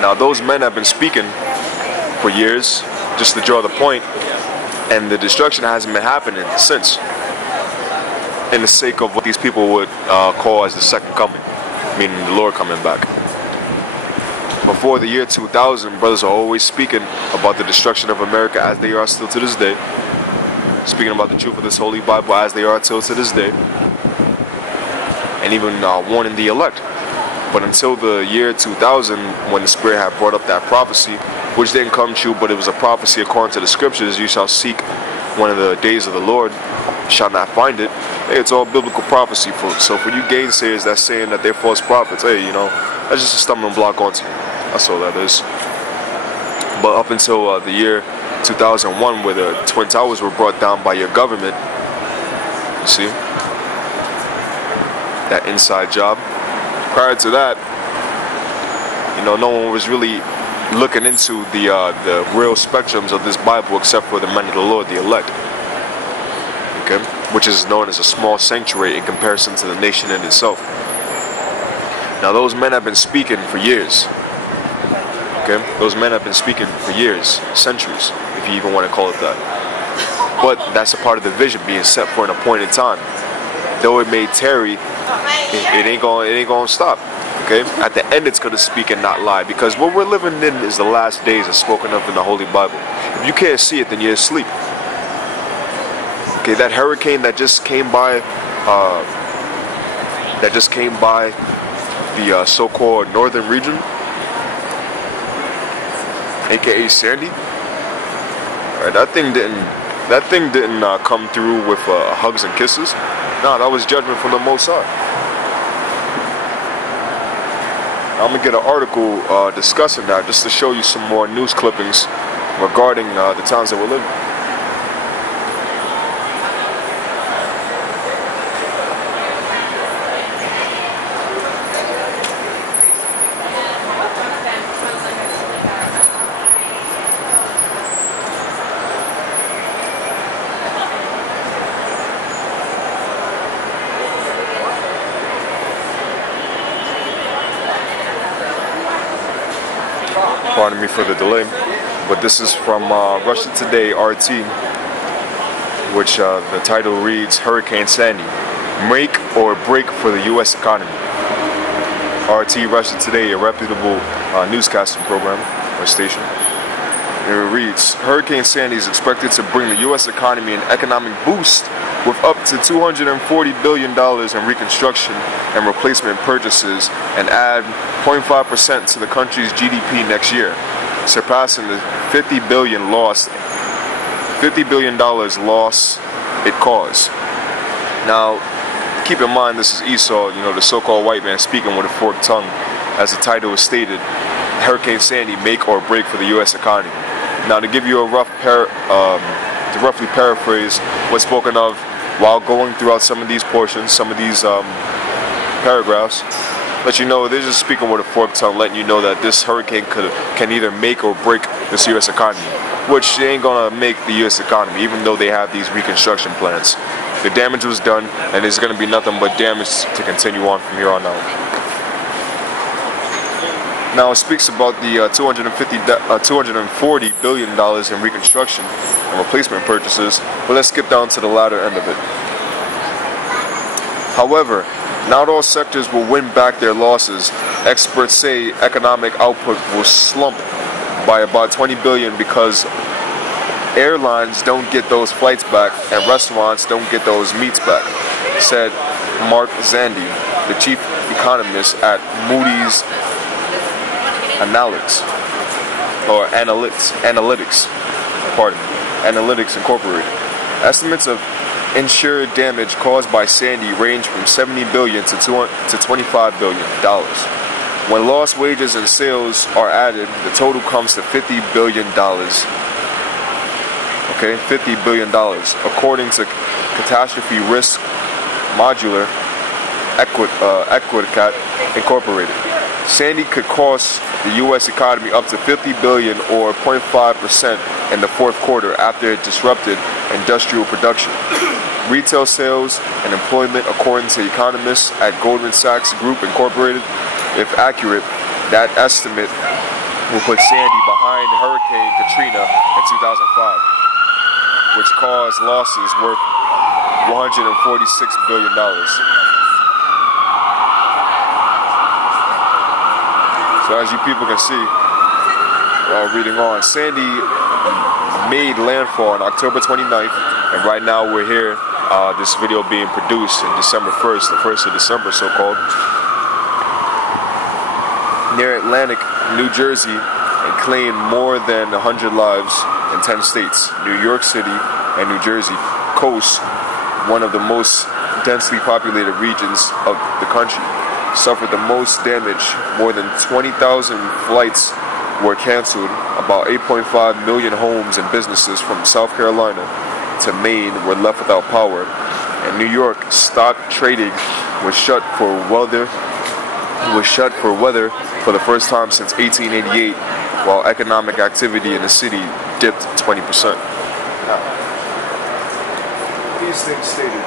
Now those men have been speaking for years, just to draw the point, and the destruction hasn't been happening since, in the sake of what these people would call as the second coming, meaning the Lord coming back. Before the year 2000, brothers are always speaking about the destruction of America as they are still to this day, speaking about the truth of this Holy Bible as they are till to this day, and even warning the elect. But until the year 2000, when the Spirit had brought up that prophecy, which didn't come true, but it was a prophecy according to the Scriptures, you shall seek one of the days of the Lord, shall not find it. Hey, it's all biblical prophecy, folks. So for you gainsayers that's saying that they're false prophets, hey, you know, that's just a stumbling block onto you. That's all that is. But up until the year 2001, where the Twin Towers were brought down by your government, you see, that inside job. Prior to that, you know, no one was really looking into the real spectrums of this Bible except for the men of the Lord, the elect. Okay, which is known as a small sanctuary in comparison to the nation in itself. Now those men have been speaking for years. Okay, those men have been speaking for years, centuries, if you even want to call it that. But that's a part of the vision being set for an appointed time. Though it may tarry, it ain't gonna stop. Okay, at the end it's gonna speak and not lie, because what we're living in is the last days as spoken of in the Holy Bible. If you can't see it, then you're asleep. Okay, that hurricane that just came by, the so-called northern region, aka Sandy. Right, that thing didn't come through with hugs and kisses. No, that was judgment from the Most High. I'm gonna get an article discussing that, just to show you some more news clippings regarding the times that we're living. Pardon me for the delay, but this is from Russia Today, RT, which the title reads, Hurricane Sandy, Make or Break for the U.S. Economy. RT, Russia Today, a reputable newscasting program or station. It reads, Hurricane Sandy is expected to bring the U.S. economy an economic boost with up to $240 billion in reconstruction and replacement purchases, and add 0.5% to the country's GDP next year, surpassing the $50 billion loss it caused. Now, keep in mind, this is Esau, you know, the so-called white man speaking with a forked tongue. As the title is stated, Hurricane Sandy, make or break for the U.S. economy. Now, to give you a to roughly paraphrase what's spoken of while going throughout some of these portions, some of these paragraphs, let you know they're just speaking with a forked tongue, letting you know that this hurricane can either make or break this U.S. economy, which ain't gonna make the U.S. economy, even though they have these reconstruction plans. The damage was done, and there's gonna be nothing but damage to continue on from here on out. Now it speaks about the $240 billion in reconstruction and replacement purchases, but let's skip down to the latter end of it. However, not all sectors will win back their losses. Experts say economic output will slump by about $20 billion because airlines don't get those flights back and restaurants don't get those meats back, said Mark Zandi, the chief economist at Moody's Analytics Incorporated. Estimates of insured damage caused by Sandy range from $70 billion to $25 billion. When lost wages and sales are added, the total comes to $50 billion. Okay, $50 billion, according to catastrophe risk modular Equicat Incorporated. Sandy could cost the U.S. economy up to $50 billion or 0.5% in the fourth quarter after it disrupted industrial production, retail sales, and employment, according to economists at Goldman Sachs Group Incorporated. If accurate, that estimate will put Sandy behind Hurricane Katrina in 2005, which caused losses worth $146 billion. So as you people can see, reading on, Sandy made landfall on October 29th, and right now we're here, this video being produced in December 1st, the 1st of December so-called, near Atlantic, New Jersey, and claimed more than 100 lives in 10 states. New York City and New Jersey coast, one of the most densely populated regions of the country, suffered the most damage. More than 20,000 flights were canceled. About 8.5 million homes and businesses from South Carolina to Maine were left without power. And New York stock trading was shut for weather for the first time since 1888, while economic activity in the city dipped 20%. Now, these things stated,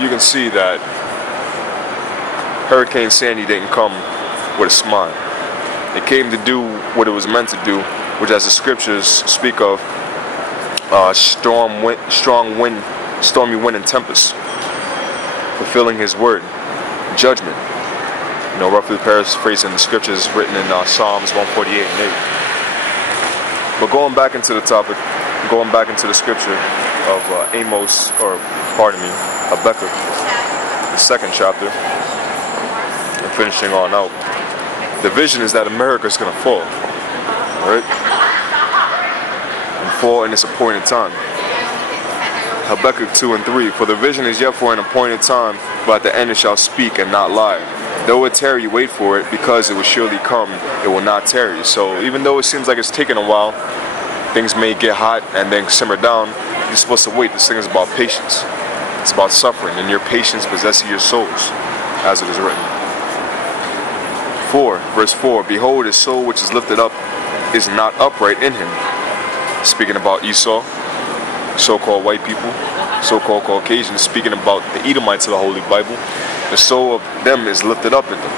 you can see that Hurricane Sandy didn't come with a smile. It came to do what it was meant to do, which, as the scriptures speak of, stormy wind and tempest, fulfilling His word, judgment. You know, roughly paraphrasing the scriptures written in Psalms 148 and 8. But going back into the topic, going back into the scripture of Habakkuk, the 2nd chapter, and finishing on out. The vision is that America is going to fall, right? And fall in its appointed time. Habakkuk 2 and 3. For the vision is yet for an appointed time, but at the end it shall speak and not lie. Though it tarry, wait for it, because it will surely come, it will not tarry. So even though it seems like it's taking a while, things may get hot and then simmer down, you're supposed to wait. This thing is about patience. It's about suffering, and your patience possessing your souls, as it is written. 4, verse 4, behold, his soul which is lifted up is not upright in him. Speaking about Esau, so-called white people, so-called Caucasians, speaking about the Edomites of the Holy Bible. The soul of them is lifted up in them,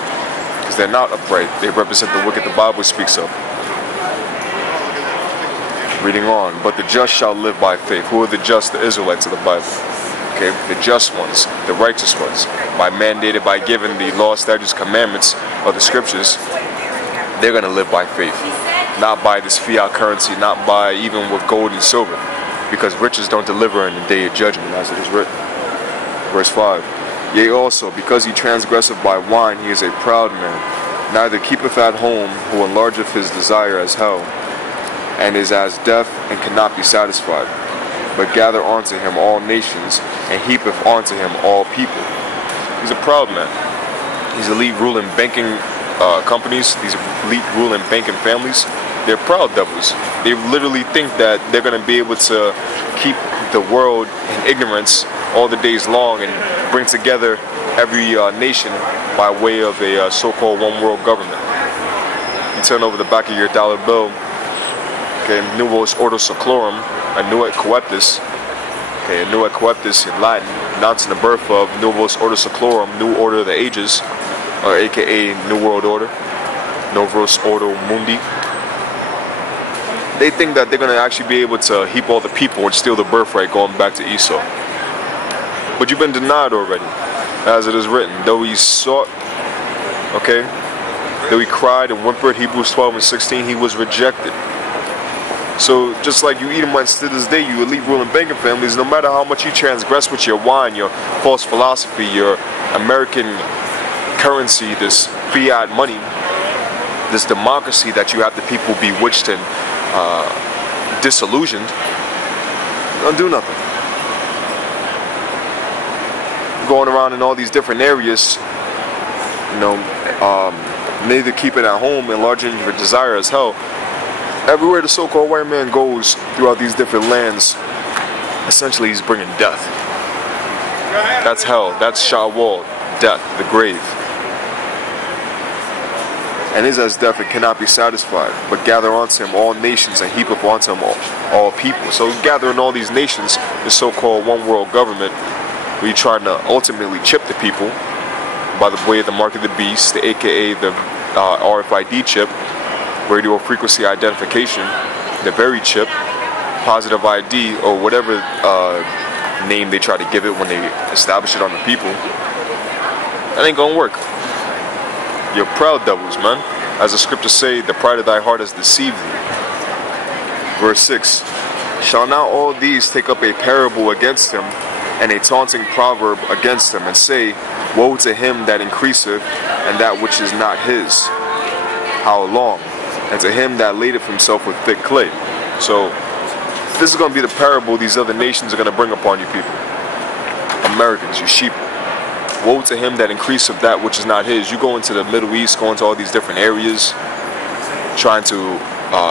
because they're not upright. They represent the wicked the Bible speaks of. Reading on, but the just shall live by faith. Who are the just? The Israelites of the Bible. Okay, the just ones, the righteous ones, mandated by giving the law, statutes, commandments of the scriptures, they're going to live by faith, not by this fiat currency, not by even with gold and silver, because riches don't deliver in the day of judgment, as it is written. Verse 5, yea also, because he transgresseth by wine, he is a proud man, neither keepeth at home, who enlargeth his desire as hell, and is as deaf and cannot be satisfied, but gather unto him all nations, and heapeth unto him all people. He's a proud man. These elite ruling banking companies, these elite ruling banking families, they're proud devils. They literally think that they're going to be able to keep the world in ignorance all the days long and bring together every nation by way of a so-called one world government. You turn over the back of your dollar bill, okay, Novus Ordo Seclorum, Annuit Coeptis, okay, Annuit Coeptis in Latin, announcing the birth of Novus Ordo Seclorum, New Order of the Ages, or aka New World Order, Novus Ordo Mundi. They think that they're going to actually be able to heap all the people and steal the birthright, going back to Esau. But you've been denied already, as it is written. Though he sought, okay, though he cried and whimpered, Hebrews 12 and 16, he was rejected. So just like you Edomites to this day, you elite ruling banking families, no matter how much you transgress with your wine, your false philosophy, your American currency, this fiat money, this democracy that you have the people bewitched and disillusioned, don't do nothing. Going around in all these different areas, you know, neither keep it at home, enlarging your desire as hell. Everywhere the so-called white man goes throughout these different lands, essentially he's bringing death. That's hell. That's Shawwal, death, the grave. And is as death and cannot be satisfied, but gather unto him all nations and heap up unto him all people. So gathering all these nations, the so-called one world government, where you trying to ultimately chip the people by the way of the mark of the beast, the aka the RFID chip, radio frequency identification, the very chip, positive ID, or whatever name they try to give it when they establish it on the people. That ain't gonna work. You're proud devils, man. As the scriptures say, the pride of thy heart has deceived thee. Verse 6. Shall not all these take up a parable against him, and a taunting proverb against him, and say, woe to him that increaseth, and that which is not his? How long? And to him that ladeth himself with thick clay. So, this is going to be the parable these other nations are going to bring upon you people. Americans, you sheep. Woe to him that increaseth that which is not his. You go into the Middle East, go into all these different areas, trying to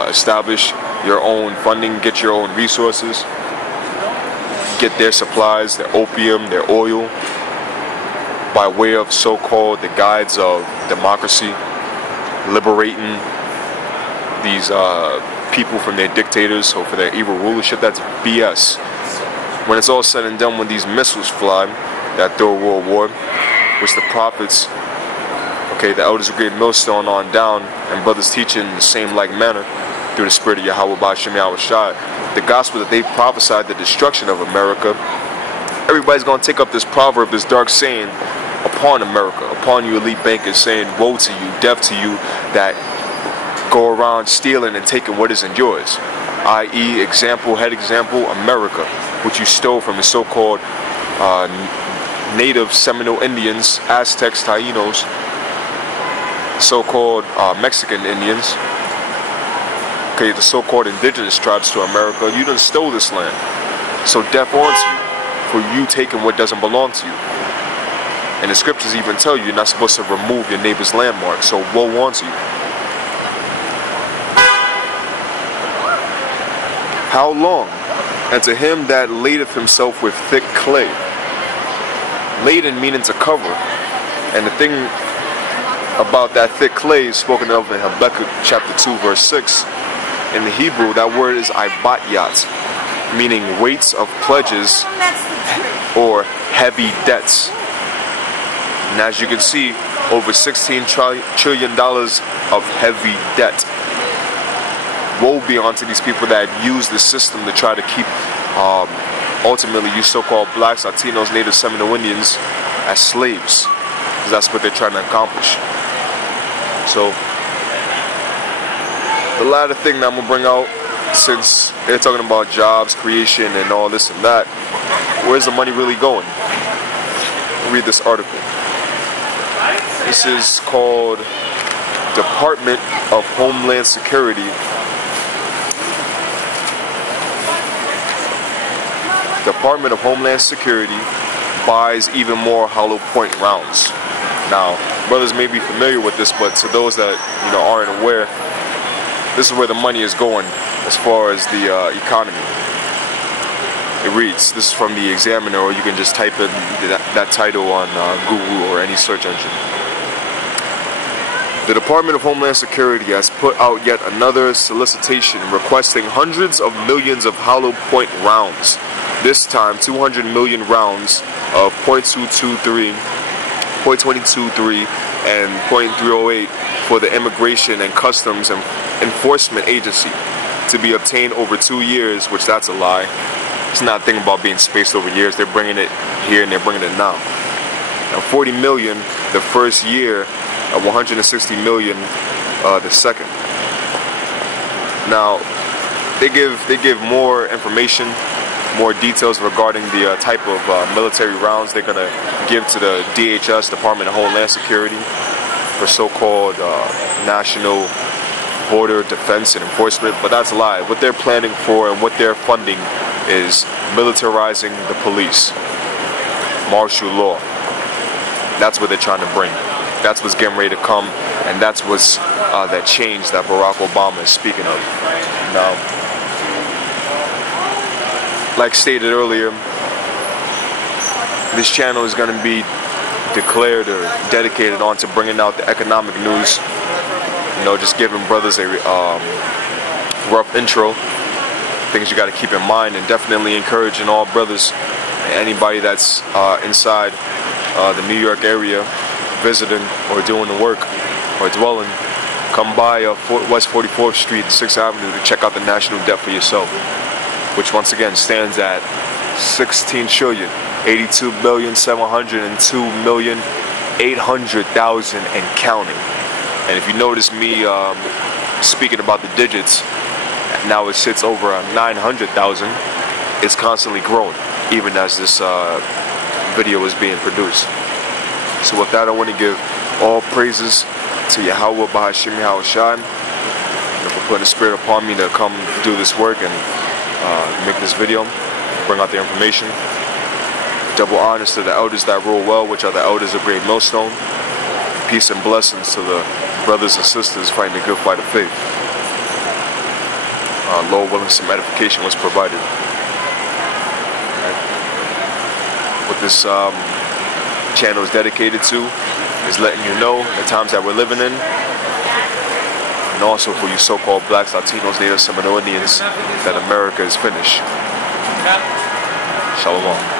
establish your own funding, get your own resources, get their supplies, their opium, their oil, by way of so-called the guides of democracy, liberating these people from their dictators or for their evil rulership. That's BS. When it's all said and done, when these missiles fly, that third world war, which the prophets, okay, the elders of great millstone on down, and brothers teaching in the same like manner through the spirit of Yahweh Ba'Shem Yahweh Shai, the gospel that they prophesied, the destruction of America. Everybody's going to take up this proverb, this dark saying upon America, upon you elite bankers, saying woe to you, death to you that go around stealing and taking what isn't yours, i.e. example, head example, America, which you stole from the so-called native Seminole Indians, Aztecs, Taínos, so-called Mexican Indians, okay, the so-called indigenous tribes to America. You done stole this land, so death on to you for you taking what doesn't belong to you. And the scriptures even tell you you're not supposed to remove your neighbor's landmark, so woe on to you. How long? And to him that ladeth himself with thick clay. Laden meaning to cover. And the thing about that thick clay is spoken of in Habakkuk chapter 2 verse 6. In the Hebrew, that word is ibatyat, meaning weights of pledges or heavy debts. And as you can see, over $16 trillion of heavy debt. Woe be unto these people that use the system to try to keep ultimately you so-called blacks, Latinos, Native Seminole Indians as slaves, because that's what they're trying to accomplish. So the latter thing that I'm gonna bring out, since they're talking about jobs creation and all this and that, where's the money really going? Read this article. This is called Department of Homeland Security. Department of Homeland Security buys even more hollow point rounds. Now, brothers may be familiar with this, but to those that aren't aware, this is where the money is going as far as the economy. It reads, this is from the Examiner, or you can just type in that title on Google or any search engine. The Department of Homeland Security has put out yet another solicitation requesting hundreds of millions of hollow point rounds. This time, 200 million rounds of .223, .223, and .308 for the Immigration and Customs Enforcement Agency to be obtained over 2 years, which that's a lie. It's not a thing about being spaced over years. They're bringing it here and they're bringing it now. Now, 40 million the first year, 160 million the second. Now, they give more information, more details regarding the type of military rounds they're going to give to the DHS, Department of Homeland Security, for so-called National Border Defense and Enforcement, but that's a lie. What they're planning for and what they're funding is militarizing the police, martial law. That's what they're trying to bring. That's what's getting ready to come, and that's what's that change that Barack Obama is speaking of. Now, like stated earlier, this channel is going to be declared or dedicated on to bringing out the economic news. Just giving brothers a rough intro, things you got to keep in mind, and definitely encouraging all brothers and anybody that's inside the New York area, visiting or doing the work or dwelling, come by West 44th Street and 6th Avenue to check out the national debt for yourself, which once again stands at 16,702,800,000 and counting. And if you notice me speaking about the digits, now it sits over 900,000. It's constantly growing, even as this video is being produced. So with that, I want to give all praises to Yahweh Bahashim Yahushai for putting the spirit upon me to come do this work and make this video, bring out the information. Double honors to the elders that rule well, which are the elders of Great Millstone. Peace and blessings to the brothers and sisters fighting the good fight of faith. Lord willing, some edification was provided. What this channel is dedicated to is letting you know the times that we're living in, and also for you so-called blacks, Latinos, Native Seminole Indians, that America is finished. Shalom.